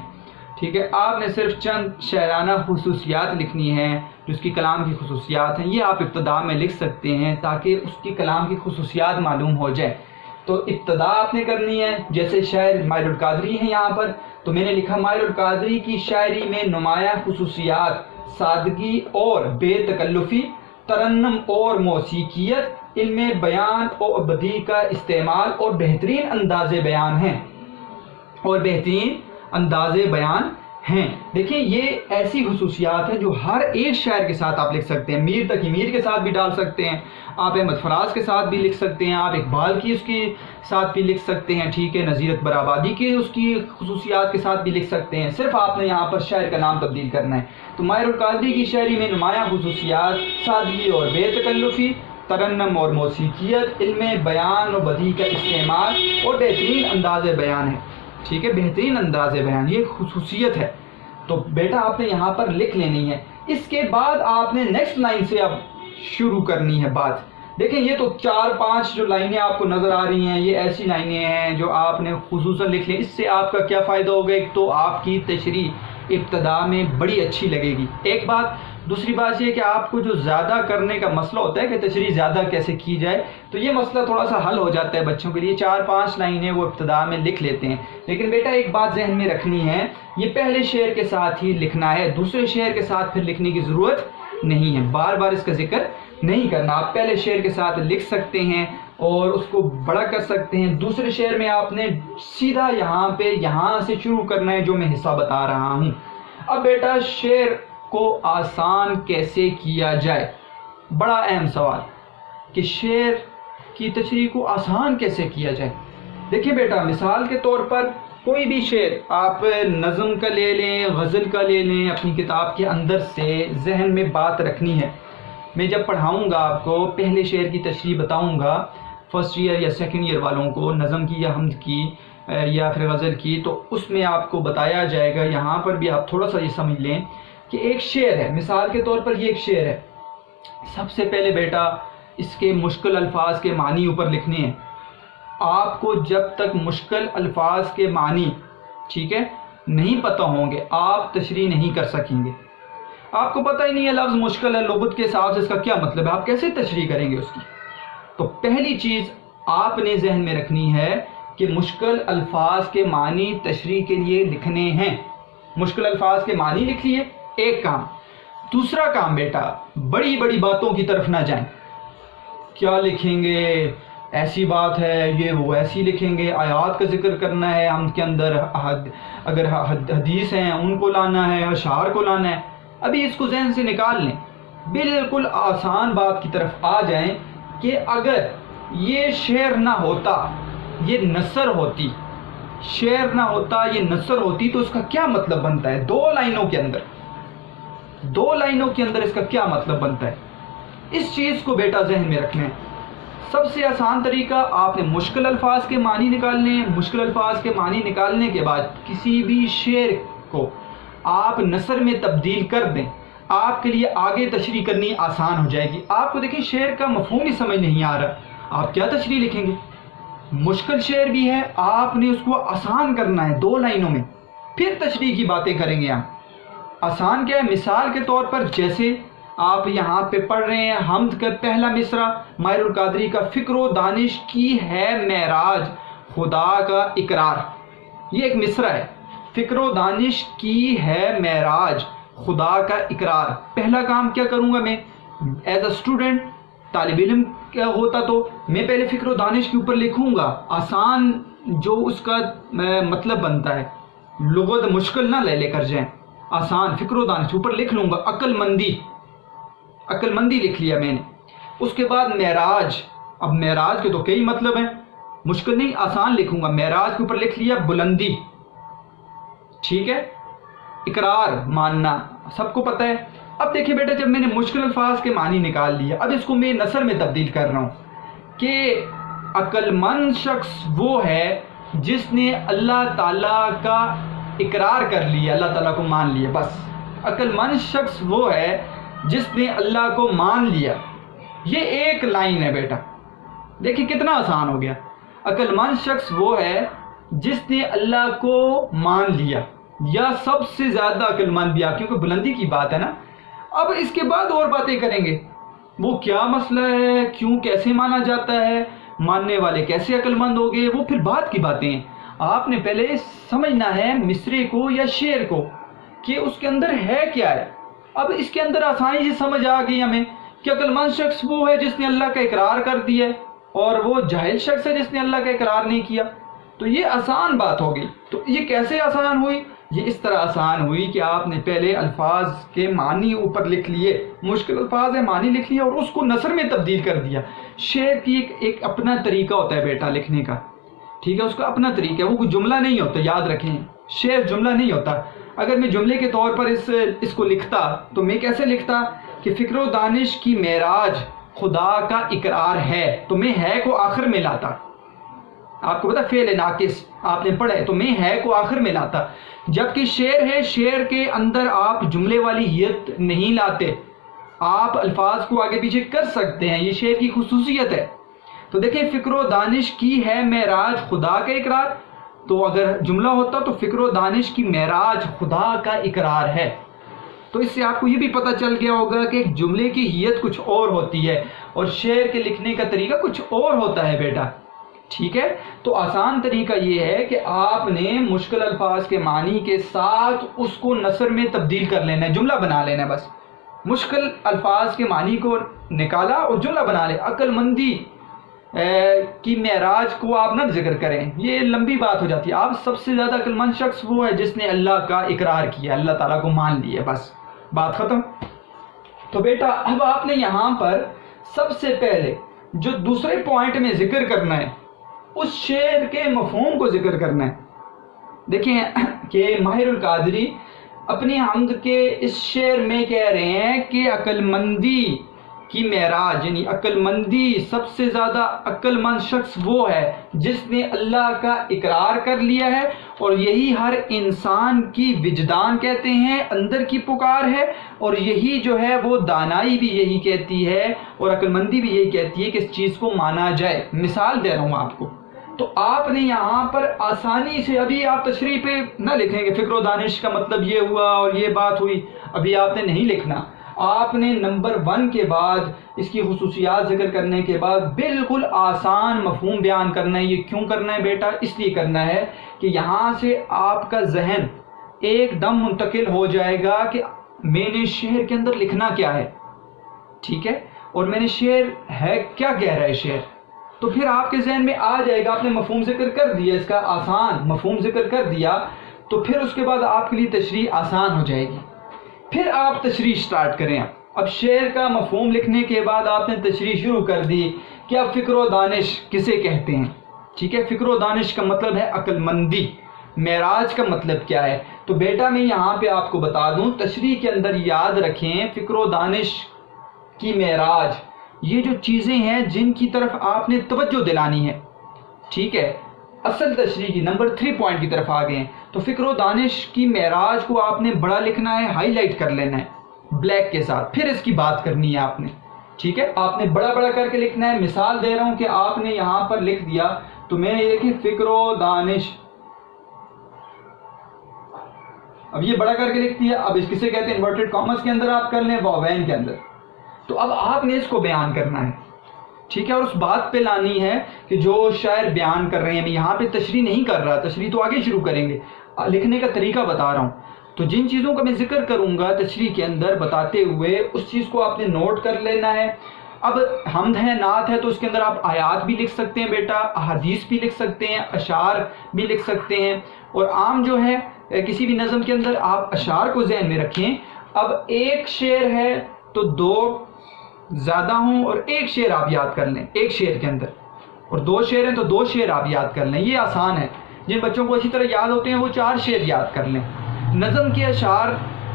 ٹھیک ہے۔ آپ نے صرف چند شاعرانہ خصوصیات لکھنی ہیں جو اس کی کلام کی خصوصیات ہیں، یہ آپ ابتدا میں لکھ سکتے ہیں تاکہ اس کی کلام کی خصوصیات معلوم ہو جائے۔ تو ابتدا آپ نے کرنی ہے، جیسے شاعر ماہر القادری ہیں یہاں پر، تو میں نے لکھا ماہر القادری کی شاعری میں نمایاں خصوصیات، سادگی اور بے تکلفی، ترنم اور موسیقیت، علم بیان اور بدیع کا استعمال اور بہترین انداز بیان ہیں۔ دیکھیں یہ ایسی خصوصیات ہیں جو ہر ایک شاعر کے ساتھ آپ لکھ سکتے ہیں۔ میر تقی میر کے ساتھ بھی ڈال سکتے ہیں، آپ احمد فراز کے ساتھ بھی لکھ سکتے ہیں، آپ اقبال کی اس کے ساتھ بھی لکھ سکتے ہیں، ٹھیک ہے، نذیر اکبر آبادی کے اس کی خصوصیات کے ساتھ بھی لکھ سکتے ہیں۔ صرف آپ نے یہاں پر شاعر کا نام تبدیل کرنا ہے۔ تو ماہر القادری کی شاعری میں نمایاں خصوصیات سادگی اور بے تکلفی، ترنم اور موسیقیت، علم بیان اور بدیع کا استعمال اور بہترین انداز بیان ہے، ٹھیک ہے، بہترین انداز بیان یہ خصوصیت ہے۔ تو بیٹا آپ نے یہاں پر لکھ لینی ہے۔ اس کے بعد آپ نے نیکسٹ لائن سے اب شروع کرنی ہے بات۔ دیکھیں یہ تو 4-5 جو لائنیں آپ کو نظر آ رہی ہیں یہ ایسی لائنیں ہیں جو آپ نے خصوصاً لکھ لیں۔ اس سے آپ کا کیا فائدہ ہوگا؟ ایک تو آپ کی تشریح ابتدا میں بڑی اچھی لگے گی، ایک بات۔ دوسری بات یہ کہ آپ کو جو زیادہ کرنے کا مسئلہ ہوتا ہے کہ تشریح زیادہ کیسے کی جائے، تو یہ مسئلہ تھوڑا سا حل ہو جاتا ہے بچوں کے لیے۔ 4-5 لائنیں وہ ابتدا میں لکھ لیتے ہیں، لیکن بیٹا ایک بات ذہن میں رکھنی ہے، یہ پہلے شعر کے ساتھ ہی لکھنا ہے، دوسرے شعر کے ساتھ پھر لکھنے کی ضرورت نہیں ہے، بار بار اس کا ذکر نہیں کرنا۔ آپ پہلے شعر کے ساتھ لکھ سکتے ہیں اور اس کو بڑا کر سکتے ہیں، دوسرے شعر میں آپ نے سیدھا یہاں سے شروع کرنا ہے جو میں حصہ بتا رہا ہوں۔ اب بیٹا شعر کو آسان کیسے کیا جائے، بڑا اہم سوال کہ شعر کی تشریح کو آسان کیسے کیا جائے۔ دیکھیں بیٹا مثال کے طور پر کوئی بھی شعر آپ نظم کا لے لیں، غزل کا لے لیں، اپنی کتاب کے اندر سے ذہن میں بات رکھنی ہے۔ میں جب پڑھاؤں گا آپ کو پہلے شعر کی تشریح بتاؤں گا فرسٹ ایئر یا سیکنڈ ایئر والوں کو، نظم کی یا حمد کی یا پھر غزل کی، تو اس میں آپ کو بتایا جائے گا۔ یہاں پر بھی آپ تھوڑا سا یہ سمجھ لیں کہ ایک شعر ہے، مثال کے طور پر یہ ایک شعر ہے، سب سے پہلے بیٹا اس کے مشکل الفاظ کے معنی اوپر لکھنے ہیں۔ آپ کو جب تک مشکل الفاظ کے معنی، ٹھیک ہے، نہیں پتہ ہوں گے آپ تشریح نہیں کر سکیں گے۔ آپ کو پتہ ہی نہیں ہے لفظ مشکل ہے، لغت کے حساب سے اس کا کیا مطلب ہے، آپ کیسے تشریح کریں گے اس کی؟ تو پہلی چیز آپ نے ذہن میں رکھنی ہے کہ مشکل الفاظ کے معنی تشریح کے لیے لکھنے ہیں۔ مشکل الفاظ کے معنی لکھ لیے، ایک کام۔ دوسرا کام بیٹا بڑی بڑی باتوں کی طرف نہ جائیں۔ کیا لکھیں گے؟ ایسی بات ہے یہ وہ ایسی لکھیں گے، آیات کا ذکر کرنا ہے ہم کے اندر، اگر حدیث ہیں ان کو لانا ہے، اشعار کو لانا ہے۔ ابھی اس کو ذہن سے نکال لیں، بالکل آسان بات کی طرف آ جائیں کہ اگر یہ شعر نہ ہوتا، یہ نثر ہوتی، شعر نہ ہوتا یہ نثر ہوتی، تو اس کا کیا مطلب بنتا ہے؟ دو لائنوں کے اندر اس کا کیا مطلب بنتا ہے؟ اس چیز کو بیٹا ذہن میں رکھنا ہے۔ سب سے آسان طریقہ آپ نے مشکل الفاظ کے معنی نکالنے ہیں۔ مشکل الفاظ کے معنی نکالنے کے بعد کسی بھی شعر کو آپ نثر میں تبدیل کر دیں، آپ کے لیے آگے تشریح کرنی آسان ہو جائے گی۔ آپ کو دیکھیں شعر کا مفہوم ہی سمجھ نہیں آ رہا، آپ کیا تشریح لکھیں گے؟ مشکل شعر بھی ہے، آپ نے اس کو آسان کرنا ہے 2 لائنوں میں، پھر تشریح کی باتیں کریں گے ہم۔ آسان کیا ہے؟ مثال کے طور پر جیسے آپ یہاں پہ پڑھ رہے ہیں حمد کا پہلا مصرع ماہر القادری کا، فکر و دانش کی ہے معراج خدا کا اقرار، یہ ایک مصرع ہے، فکر و دانش کی ہے معراج خدا کا اقرار۔ پہلا کام کیا کروں گا میں ایز اے اسٹوڈنٹ، طالب علم کیا ہوتا تو میں پہلے فکر و دانش کے اوپر لکھوں گا، آسان جو اس کا مطلب بنتا ہے، لغت مشکل نہ لے کر جائیں، آسان فکر و دانش اوپر لکھ لوں گا۔ عقل مندی لکھ لیا میں نے۔ اس کے بعد معراج، اب معراج کے تو کئی مطلب ہیں، مشکل نہیں آسان لکھوں گا، معراج کے اوپر لکھ لیا بلندی، ٹھیک ہے، اقرار ماننا، سب کو پتہ ہے۔ اب دیکھیں بیٹا جب میں نے مشکل الفاظ کے معنی نکال لیا، اب اس کو میں نثر میں تبدیل کر رہا ہوں کہ عقل مند شخص وہ ہے جس نے اللہ تعالیٰ کا اقرار کر لیا، اللہ تعالیٰ کو مان لیا، بس عقل مند شخص وہ ہے جس نے اللہ کو مان لیا۔ یہ ایک لائن ہے بیٹا، دیکھیں کتنا آسان ہو گیا۔ عقل مند شخص وہ ہے جس نے اللہ کو مان لیا، یا سب سے زیادہ عقل مند بھی آپ، کیونکہ بلندی کی بات ہے نا۔ اب اس کے بعد اور باتیں کریں گے، وہ کیا مسئلہ ہے، کیوں کیسے مانا جاتا ہے، ماننے والے کیسے عقل مند ہو گئے، وہ پھر بات کی باتیں ہیں۔ آپ نے پہلے سمجھنا ہے مصرے کو یا شعر کو کہ اس کے اندر ہے کیا ہے۔ اب اس کے اندر آسانی سے سمجھ آ گئی ہمیں کہ عقل مند شخص وہ ہے جس نے اللہ کا اقرار کر دیا ہے، اور وہ جاہل شخص ہے جس نے اللہ کا اقرار نہیں کیا. تو یہ آسان بات ہو گئی. تو یہ کیسے آسان ہوئی؟ یہ اس طرح آسان ہوئی کہ آپ نے پہلے الفاظ کے معنی اوپر لکھ لیے، مشکل الفاظ ہیں معنی لکھ لیے، اور اس کو نثر میں تبدیل کر دیا. شعر کی ایک اپنا طریقہ ہوتا ہے بیٹا لکھنے کا، ٹھیک ہے، اس کا اپنا طریقہ ہے، وہ کوئی جملہ نہیں ہوتا، یاد رکھیں. شعر جملہ نہیں ہوتا. اگر میں جملے کے طور پر اس کو لکھتا تو میں کیسے لکھتا کہ فکر و دانش کی معراج خدا کا اقرار ہے، تو میں ہے کو آخر میں لاتا. آپ کو پتا فعل ناقص آپ نے پڑھا ہے، تو میں ہے کو آخر میں لاتا. جبکہ شعر ہے، شعر کے اندر آپ جملے والی ہیت نہیں لاتے، آپ الفاظ کو آگے پیچھے کر سکتے ہیں، یہ شعر کی خصوصیت ہے. تو دیکھیں فکر و دانش کی ہے معراج خدا کا اقرار، تو اگر جملہ ہوتا تو فکر و دانش کی معراج خدا کا اقرار ہے. تو اس سے آپ کو یہ بھی پتہ چل گیا ہوگا کہ ایک جملے کی ہیت کچھ اور ہوتی ہے اور شعر کے لکھنے کا طریقہ کچھ اور ہوتا ہے بیٹا، ٹھیک ہے. تو آسان طریقہ یہ ہے کہ آپ نے مشکل الفاظ کے معنی کے ساتھ اس کو نثر میں تبدیل کر لینا ہے، جملہ بنا لینا ہے. بس مشکل الفاظ کے معنی کو نکالا اور جملہ بنا لے. عقل مندی کی معراج کو آپ نہ ذکر کریں، یہ لمبی بات ہو جاتی ہے. آپ سب سے زیادہ عقل مند شخص وہ ہے جس نے اللہ کا اقرار کیا، اللہ تعالیٰ کو مان لیا، بس بات ختم. تو بیٹا اب آپ نے یہاں پر سب سے پہلے جو دوسرے پوائنٹ میں ذکر کرنا ہے اس شعر کے مفہوم کو ذکر کرنا ہے. دیکھیں کہ ماہر القادری اپنی حمد کے اس شعر میں کہہ رہے ہیں کہ عقل مندی کی معراج، یعنی عقل مندی، سب سے زیادہ عقل مند شخص وہ ہے جس نے اللہ کا اقرار کر لیا ہے، اور یہی ہر انسان کی وجدان کہتے ہیں، اندر کی پکار ہے، اور یہی جو ہے وہ دانائی بھی یہی کہتی ہے اور عقل مندی بھی یہی کہتی ہے کہ اس چیز کو مانا جائے. مثال دے رہا ہوں آپ کو. تو آپ نے یہاں پر آسانی سے، ابھی آپ تشریح پہ نہ لکھیں کہ فکر و دانش کا مطلب یہ ہوا اور یہ بات ہوئی، ابھی آپ نے نہیں لکھنا. آپ نے نمبر 1 کے بعد اس کی خصوصیات ذکر کرنے کے بعد بالکل آسان مفہوم بیان کرنا ہے. یہ کیوں کرنا ہے بیٹا؟ اس لیے کرنا ہے کہ یہاں سے آپ کا ذہن ایک دم منتقل ہو جائے گا کہ میں نے شعر کے اندر لکھنا کیا ہے، ٹھیک ہے، اور میں نے شعر ہے کیا کہہ رہا ہے شعر. تو پھر آپ کے ذہن میں آ جائے گا. آپ نے مفہوم ذکر کر دیا، اس کا آسان مفہوم ذکر کر دیا، تو پھر اس کے بعد آپ کے لیے تشریح آسان ہو جائے گی. پھر آپ تشریح سٹارٹ کریں. اب شعر کا مفہوم لکھنے کے بعد آپ نے تشریح شروع کر دی کہ اب فکر و دانش کسے کہتے ہیں، ٹھیک ہے. فکر و دانش کا مطلب ہے عقل مندی. معراج کا مطلب کیا ہے؟ تو بیٹا میں یہاں پہ آپ کو بتا دوں، تشریح کے اندر یاد رکھیں فکر و دانش کی معراج یہ جو چیزیں ہیں جن کی طرف آپ نے توجہ دلانی ہے، ٹھیک ہے. اصل تشریح کی نمبر 3 پوائنٹ کی طرف آ گئے ہیں. تو فکر و دانش کی معراج کو آپ نے بڑا لکھنا ہے، ہائی لائٹ کر لینا ہے بلیک کے ساتھ، پھر اس کی بات کرنی ہے آپ نے، ٹھیک ہے. آپ نے بڑا بڑا کر کے لکھنا ہے. مثال دے رہا ہوں کہ آپ نے یہاں پر لکھ دیا، تو میں نے یہ کہ فکر و دانش، اب یہ بڑا کر کے لکھ دیا. اب اس کسے کہتے ہیں؟ انورٹڈ کامس کے اندر آپ کر لیں، واوین کے اندر. تو اب آپ نے اس کو بیان کرنا ہے، ٹھیک ہے، اور اس بات پہ لانی ہے کہ جو شاعر بیان کر رہے ہیں. میں یہاں پہ تشریح نہیں کر رہا، تشریح تو آگے شروع کریں گے، لکھنے کا طریقہ بتا رہا ہوں. تو جن چیزوں کا میں ذکر کروں گا تشریح کے اندر بتاتے ہوئے، اس چیز کو آپ نے نوٹ کر لینا ہے. اب حمد ہے، نعت ہے، تو اس کے اندر آپ آیات بھی لکھ سکتے ہیں بیٹا، احادیث بھی لکھ سکتے ہیں، اشعار بھی لکھ سکتے ہیں. اور عام جو ہے کسی بھی نظم کے اندر آپ اشعار کو ذہن میں رکھیں. اب ایک شعر ہے تو 2 زیادہ ہوں، اور ایک شعر آپ یاد کر لیں ایک شعر کے اندر، اور 2 شعر ہیں تو 2 شعر آپ یاد کر لیں. یہ آسان ہے. جن بچوں کو اچھی طرح یاد ہوتے ہیں وہ 4 شعر یاد کر لیں. نظم کے اشعار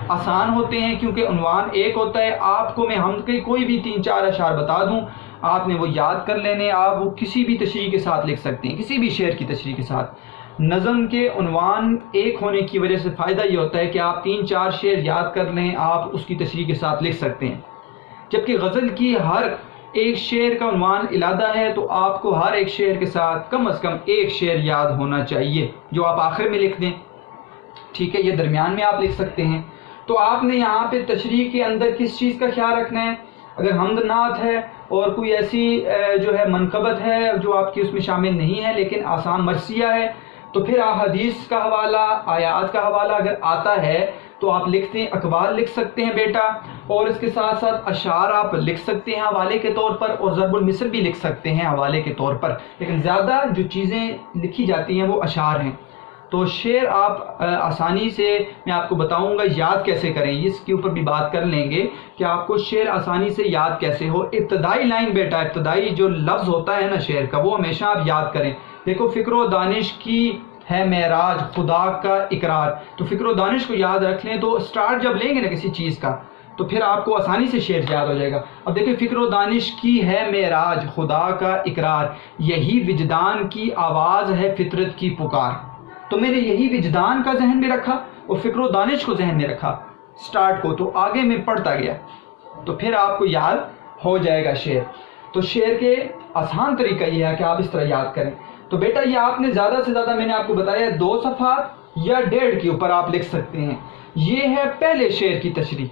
آسان ہوتے ہیں کیونکہ عنوان ایک ہوتا ہے. آپ کو میں حمد کے کوئی بھی 3-4 اشعار بتا دوں، آپ نے وہ یاد کر لینے. آپ وہ کسی بھی تشریح کے ساتھ لکھ سکتے ہیں، کسی بھی شعر کی تشریح کے ساتھ. نظم کے عنوان ایک ہونے کی وجہ سے فائدہ یہ ہوتا ہے کہ آپ 3-4 شعر یاد کر لیں، آپ اس کی تشریح کے ساتھ لکھ سکتے ہیں. جبکہ غزل کی ہر ایک شعر کا عنوان علیحدہ ہے، تو آپ کو ہر ایک شعر کے ساتھ کم از کم ایک شعر یاد ہونا چاہیے جو آپ آخر میں لکھ دیں، ٹھیک ہے. یہ درمیان میں آپ لکھ سکتے ہیں. تو آپ نے یہاں پہ تشریح کے اندر کس چیز کا خیال رکھنا ہے؟ اگر حمد نعت ہے اور کوئی ایسی جو ہے منقبت ہے جو آپ کی اس میں شامل نہیں ہے لیکن آسان مرثیہ ہے، تو پھر احادیث کا حوالہ، آیات کا حوالہ اگر آتا ہے تو آپ لکھتے ہیں اقوال لکھ سکتے ہیں بیٹا، اور اس کے ساتھ ساتھ اشعار آپ لکھ سکتے ہیں حوالے کے طور پر، اور ضرب المثل بھی لکھ سکتے ہیں حوالے کے طور پر، لیکن زیادہ جو چیزیں لکھی جاتی ہیں وہ اشعار ہیں۔ تو شعر آپ آسانی سے میں آپ کو بتاؤں گا یاد کیسے کریں، اس کے اوپر بھی بات کر لیں گے کہ آپ کو شعر آسانی سے یاد کیسے ہو۔ ابتدائی لائن بیٹا، ابتدائی جو لفظ ہوتا ہے نا شعر کا، وہ ہمیشہ آپ یاد کریں۔ دیکھو، فکر و دانش کی ہے معراج خدا کا اقرار، تو فکر و دانش کو یاد رکھ لیں، تو سٹارٹ جب لیں گے نا کسی چیز کا تو پھر آپ کو آسانی سے شعر یاد ہو جائے گا۔ اب دیکھیں، فکر و دانش کی ہے معراج خدا کا اقرار، یہی وجدان کی آواز ہے فطرت کی پکار۔ تو میں نے یہی وجدان کا ذہن میں رکھا اور فکر و دانش کو ذہن میں رکھا سٹارٹ کو، تو آگے میں پڑھتا گیا، تو پھر آپ کو یاد ہو جائے گا شعر۔ تو شعر کے آسان طریقہ یہ ہے کہ آپ اس طرح یاد کریں۔ تو بیٹا یہ آپ نے زیادہ سے زیادہ، میں نے آپ کو بتایا 2 صفحات یا 1.5 کے اوپر آپ لکھ سکتے ہیں۔ یہ ہے پہلے شعر کی تشریح،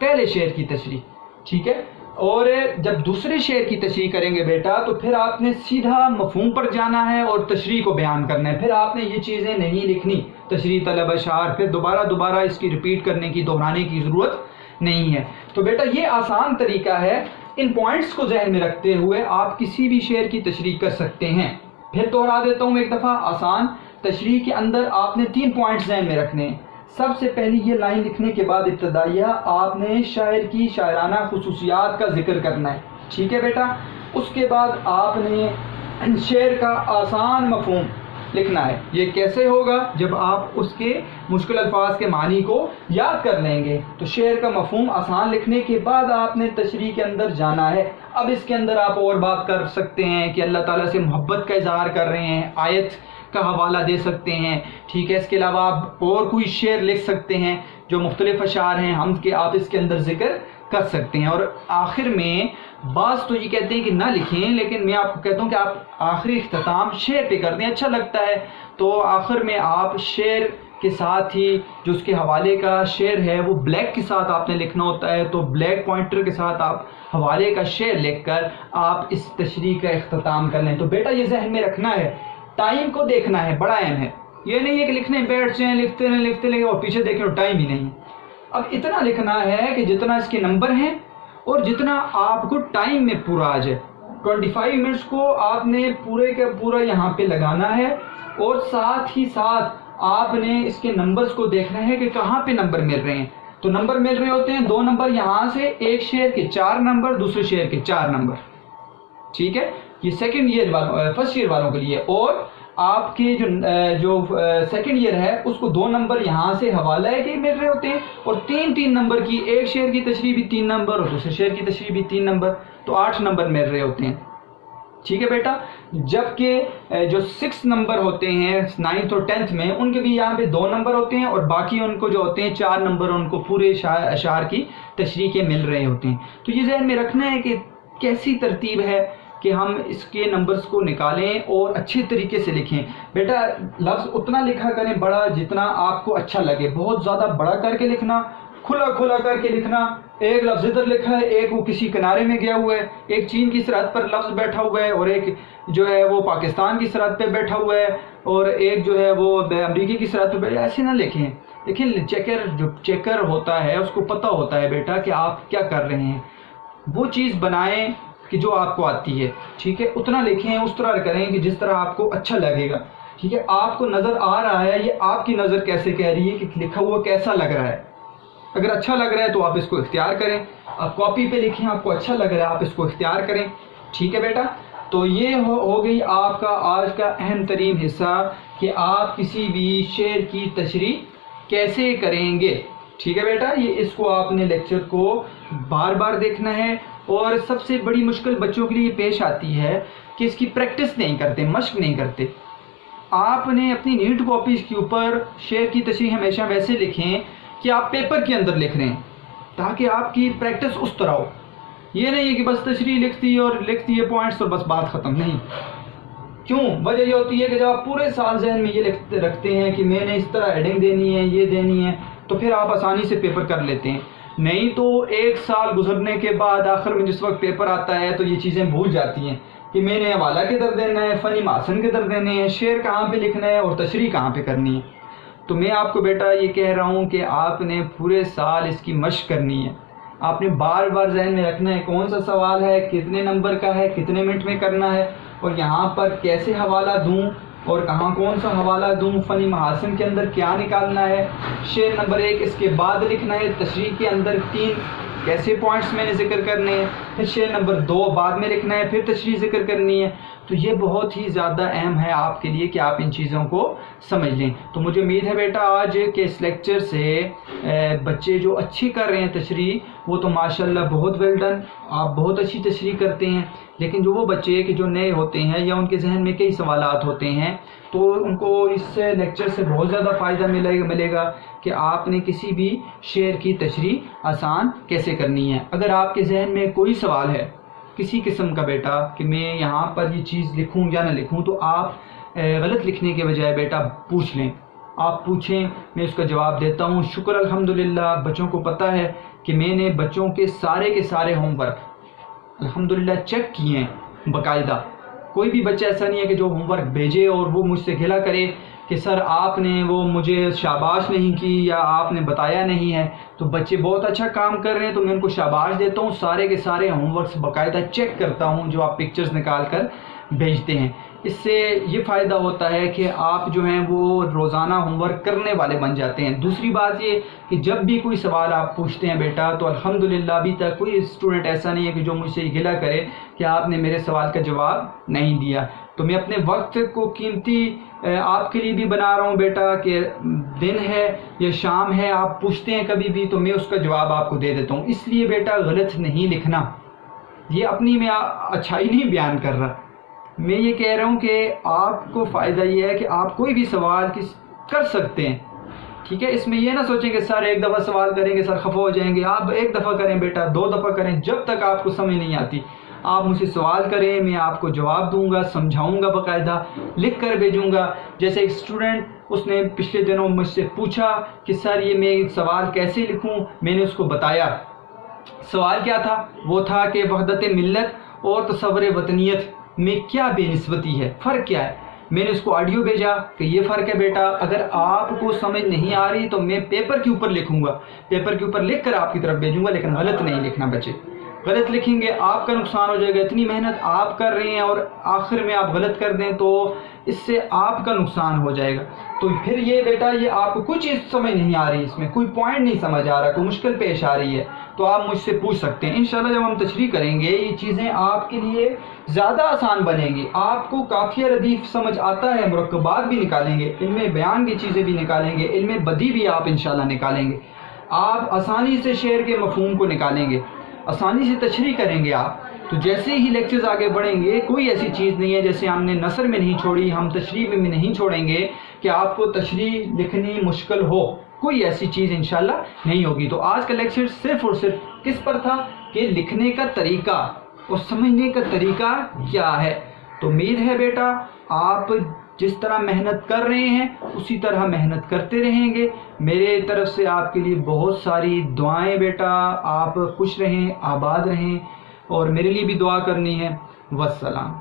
پہلے شعر کی تشریح، ٹھیک ہے۔ اور جب دوسرے شعر کی تشریح کریں گے بیٹا تو پھر آپ نے سیدھا مفہوم پر جانا ہے اور تشریح کو بیان کرنا ہے۔ پھر آپ نے یہ چیزیں نہیں لکھنی تشریح طلب اشعار، پھر دوبارہ اس کی ریپیٹ کرنے کی، دہرانے کی ضرورت نہیں ہے۔ تو بیٹا یہ آسان طریقہ ہے، ان پوائنٹس کو ذہن میں رکھتے ہوئے آپ کسی بھی شعر کی تشریح کر سکتے ہیں۔ پھر دوہرا دیتا ہوں ایک دفعہ، آسان تشریح کے اندر آپ نے 3 پوائنٹس ذہن میں رکھنے ہیں۔ سب سے پہلی یہ لائن لکھنے کے بعد ابتدائیہ آپ نے شاعر کی شاعرانہ خصوصیات کا ذکر کرنا ہے، ٹھیک ہے بیٹا۔ اس کے بعد آپ نے شعر کا آسان مفہوم لکھنا ہے۔ یہ کیسے ہوگا؟ جب آپ اس کے مشکل الفاظ کے معنی کو یاد کر لیں گے۔ تو شعر کا مفہوم آسان لکھنے کے بعد آپ نے تشریح کے اندر جانا ہے۔ اب اس کے اندر آپ اور بات کر سکتے ہیں کہ اللہ تعالیٰ سے محبت کا اظہار کر رہے ہیں، آیت کا حوالہ دے سکتے ہیں، ٹھیک ہے۔ اس کے علاوہ آپ اور کوئی شعر لکھ سکتے ہیں جو مختلف اشعار ہیں ہم کے، آپ اس کے اندر ذکر کر سکتے ہیں۔ اور آخر میں بعض تو یہ کہتے ہیں کہ نہ لکھیں، لیکن میں آپ کو کہتا ہوں کہ آپ آخری اختتام شعر پہ کر دیں، اچھا لگتا ہے۔ تو آخر میں آپ شعر کے ساتھ ہی جو اس کے حوالے کا شعر ہے وہ بلیک کے ساتھ آپ نے لکھنا ہوتا ہے، تو بلیک پوائنٹر کے ساتھ آپ حوالے کا شعر لکھ کر آپ اس تشریح کا اختتام کر لیں۔ تو بیٹا یہ ذہن میں رکھنا ہے، ٹائم کو دیکھنا ہے، بڑا اہم ہے۔ یہ نہیں ہے کہ لکھنے بیٹھ جائیں، لکھتے رہیں اور پیچھے دیکھیں اور ٹائم ہی نہیں۔ اب اتنا لکھنا ہے کہ جتنا اس کے نمبر ہیں اور جتنا آپ کو ٹائم میں پورا آ جائے۔ 25 منٹس کو آپ نے پورے کا پورا یہاں پہ لگانا ہے، اور ساتھ ہی ساتھ آپ نے اس کے نمبرز کو دیکھنا ہے کہ کہاں پہ نمبر مل رہے ہیں۔ تو نمبر مل رہے ہوتے ہیں 2 نمبر یہاں سے، ایک شعر کے 4 نمبر، دوسرے شعر کے 4 نمبر، ٹھیک ہے۔ یہ سیکنڈ ایئر والوں، فرسٹ ایئر والوں کے لیے۔ اور آپ کے جو سیکنڈ ایئر ہے اس کو 2 نمبر یہاں سے حوالہ ہے کہ مل رہے ہوتے ہیں، اور 3 نمبر کی، ایک شعر کی تشریح بھی 3 نمبر اور دوسرے شعر کی تشریح بھی 3 نمبر، تو 8 نمبر مل رہے ہوتے ہیں، ٹھیک ہے بیٹا۔ جبکہ جو 6 نمبر ہوتے ہیں 9th اور 10th میں، ان کے بھی یہاں پہ 2 نمبر ہوتے ہیں، اور باقی ان کو جو ہوتے ہیں 4 نمبر، ان کو پورے اشعار کی تشریح کے مل رہے ہوتے ہیں۔ تو یہ ذہن میں رکھنا ہے کہ کیسی ترتیب ہے کہ ہم اس کے نمبرز کو نکالیں اور اچھے طریقے سے لکھیں۔ بیٹا لفظ اتنا لکھا کریں بڑا جتنا آپ کو اچھا لگے، بہت زیادہ بڑا کر کے لکھنا، کھلا کر کے لکھنا۔ ایک لفظ ادھر لکھا ہے، ایک وہ کسی کنارے میں گیا ہوا ہے، ایک چین کی سرحد پر لفظ بیٹھا ہوا ہے، اور ایک جو ہے وہ پاکستان کی سرحد پہ بیٹھا ہوا ہے، اور ایک جو ہے وہ امریکہ کی سرحد پہ بیٹھا ہے۔ ایسے نہ لکھیں۔ لیکن جو چیکر ہوتا ہے اس کو پتہ ہوتا ہے بیٹا کہ آپ کیا کر رہے ہیں، وہ چیز بنائیں کہ جو آپ کو آتی ہے، ٹھیک ہے۔ اتنا لکھیں، اس طرح کریں کہ جس طرح آپ کو اچھا لگے گا، ٹھیک ہے۔ آپ کو نظر آ رہا ہے، یہ آپ کی نظر کیسے کہہ رہی ہے کہ لکھا ہوا کیسا لگ رہا ہے۔ اگر اچھا لگ رہا ہے تو آپ اس کو اختیار کریں، آپ کاپی پہ لکھیں، آپ کو اچھا لگ رہا ہے آپ اس کو اختیار کریں، ٹھیک ہے بیٹا۔ تو یہ ہو گئی آپ کا آج کا اہم ترین حصہ کہ آپ کسی بھی شعر کی تشریح کیسے کریں گے، ٹھیک ہے بیٹا۔ یہ اس کو آپ نے لیکچر کو بار بار دیکھنا ہے، اور سب سے بڑی مشکل بچوں کے لیے پیش آتی ہے کہ اس کی پریکٹس نہیں کرتے، مشق نہیں کرتے۔ آپ نے اپنی نیٹ کاپیز کے اوپر شعر کی تشریح ہمیشہ ویسے لکھیں کہ آپ پیپر کے اندر لکھ رہے ہیں، تاکہ آپ کی پریکٹس اس طرح ہو۔ یہ نہیں ہے کہ بس تشریح لکھتی ہے پوائنٹس اور بس بات ختم، نہیں۔ کیوں؟ وجہ یہ ہوتی ہے کہ جب آپ پورے سال ذہن میں یہ رکھتے ہیں کہ میں نے اس طرح ہیڈنگ دینی ہے، یہ دینی ہے، تو پھر آپ آسانی سے پیپر کر لیتے ہیں۔ نہیں تو 1 سال گزرنے کے بعد آخر میں جس وقت پیپر آتا ہے تو یہ چیزیں بھول جاتی ہیں کہ میں نے حوالہ کدھر دینا ہے، فنی محسن کدھر دینے ہیں، شعر کہاں پہ لکھنا ہے اور تشریح کہاں پہ کرنی ہے۔ تو میں آپ کو بیٹا یہ کہہ رہا ہوں کہ آپ نے پورے سال اس کی مشق کرنی ہے. آپ نے بار بار ذہن میں رکھنا ہے کون سا سوال ہے، کتنے نمبر کا ہے، کتنے منٹ میں کرنا ہے، اور یہاں پر کیسے حوالہ دوں اور کہاں کون سا حوالہ دوں، فنی محاسن کے اندر کیا نکالنا ہے، شعر نمبر 1 اس کے بعد لکھنا ہے، تشریح کے اندر 3 کیسے پوائنٹس میں نے ذکر کرنے ہیں، پھر شعر نمبر 2 بعد میں لکھنا ہے، پھر تشریح ذکر کرنی ہے. تو یہ بہت ہی زیادہ اہم ہے آپ کے لیے کہ آپ ان چیزوں کو سمجھ لیں. تو مجھے امید ہے بیٹا آج کے اس لیکچر سے بچے جو اچھی کر رہے ہیں تشریح وہ تو ماشاءاللہ بہت ویل ڈن، آپ بہت اچھی تشریح کرتے ہیں. لیکن جو وہ بچے کہ جو نئے ہوتے ہیں یا ان کے ذہن میں کئی سوالات ہوتے ہیں تو ان کو اس لیکچر سے بہت زیادہ فائدہ ملے گا کہ آپ نے کسی بھی شعر کی تشریح آسان کیسے کرنی ہے. اگر آپ کے ذہن میں کوئی سوال ہے کسی قسم کا بیٹا کہ میں یہاں پر یہ چیز لکھوں یا نہ لکھوں تو آپ غلط لکھنے کے بجائے بیٹا پوچھ لیں، آپ پوچھیں، میں اس کا جواب دیتا ہوں. شکر الحمدللہ بچوں کو پتہ ہے کہ میں نے بچوں کے سارے ہوم ورک الحمدللہ چیک کیے ہیں باقاعدہ. کوئی بھی بچہ ایسا نہیں ہے کہ جو ہوم ورک بھیجے اور وہ مجھ سے گھلا کرے کہ سر آپ نے وہ مجھے شاباش نہیں کی یا آپ نے بتایا نہیں ہے. تو بچے بہت اچھا کام کر رہے ہیں تو میں ان کو شاباش دیتا ہوں. سارے کے سارے ہوم ورکس باقاعدہ چیک کرتا ہوں جو آپ پکچرز نکال کر بھیجتے ہیں. اس سے یہ فائدہ ہوتا ہے کہ آپ جو ہیں وہ روزانہ ہوم ورک کرنے والے بن جاتے ہیں. دوسری بات یہ کہ جب بھی کوئی سوال آپ پوچھتے ہیں بیٹا تو الحمدللہ ابھی تک کوئی اسٹوڈنٹ ایسا نہیں ہے کہ جو مجھ سے گلہ کرے کہ آپ نے میرے سوال کا جواب نہیں دیا. تو میں اپنے وقت کو قیمتی آپ کے لیے بھی بنا رہا ہوں بیٹا کہ دن ہے یا شام ہے آپ پوچھتے ہیں کبھی بھی تو میں اس کا جواب آپ کو دے دیتا ہوں. اس لیے بیٹا غلط نہیں لکھنا. یہ اپنی میں اچھائی نہیں بیان کر رہا، میں یہ کہہ رہا ہوں کہ آپ کو فائدہ یہ ہے کہ آپ کوئی بھی سوال کر سکتے ہیں. ٹھیک ہے، اس میں یہ نہ سوچیں کہ سر ایک دفعہ سوال کریں گے سر خفا ہو جائیں گے. آپ ایک دفعہ کریں بیٹا، 2 دفعہ کریں، جب تک آپ کو سمجھ نہیں آتی آپ مجھ سے سوال کریں، میں آپ کو جواب دوں گا، سمجھاؤں گا، باقاعدہ لکھ کر بھیجوں گا. جیسے ایک اسٹوڈنٹ اس نے پچھلے دنوں مجھ سے پوچھا کہ سر یہ میں سوال کیسے لکھوں، میں نے اس کو بتایا. سوال کیا تھا؟ وہ تھا کہ وحدت ملت اور تصور وطنیت میں کیا بے نسبتی ہے، فرق کیا ہے. میں نے اس کو آڈیو بھیجا کہ یہ فرق ہے بیٹا، اگر آپ کو سمجھ نہیں آ رہی تو میں پیپر کے اوپر لکھوں گا، پیپر کے اوپر لکھ کر آپ کی طرف بھیجوں گا، لیکن غلط نہیں لکھنا بچے. غلط لکھیں گے آپ کا نقصان ہو جائے گا. اتنی محنت آپ کر رہے ہیں اور آخر میں آپ غلط کر دیں تو اس سے آپ کا نقصان ہو جائے گا. تو پھر یہ بیٹا یہ آپ کو کچھ چیز سمجھ نہیں آ رہی، اس میں کوئی پوائنٹ نہیں سمجھ آ رہا، کوئی مشکل پیش آ رہی ہے تو آپ مجھ سے پوچھ سکتے ہیں. انشاءاللہ جب ہم تشریح کریں گے یہ چیزیں آپ کے لیے زیادہ آسان بنیں گی. آپ کو قافیہ ردیف سمجھ آتا ہے، مرکبات بھی نکالیں گے، علم بیان کی چیزیں بھی نکالیں گے، علم بدی بھی آپ انشاءاللہ نکالیں گے. آپ آسانی سے شعر کے مفہوم کو نکالیں گے، آسانی سے تشریح کریں گے آپ. تو جیسے ہی لیکچرز آگے بڑھیں گے کوئی ایسی چیز نہیں ہے جیسے ہم نے نثر میں نہیں چھوڑی ہم تشریح میں نہیں چھوڑیں گے کہ آپ کو تشریح لکھنی مشکل ہو، کوئی ایسی چیز انشاءاللہ نہیں ہوگی. تو آج کا لیکچر صرف اور صرف کس پر تھا کہ لکھنے کا طریقہ اور سمجھنے کا طریقہ کیا ہے. تو امید ہے بیٹا آپ جس طرح محنت کر رہے ہیں اسی طرح محنت کرتے رہیں گے. میرے طرف سے آپ کے لیے بہت ساری دعائیں بیٹا. آپ خوش رہیں، آباد رہیں اور میرے لیے بھی دعا کرنی ہے. والسلام.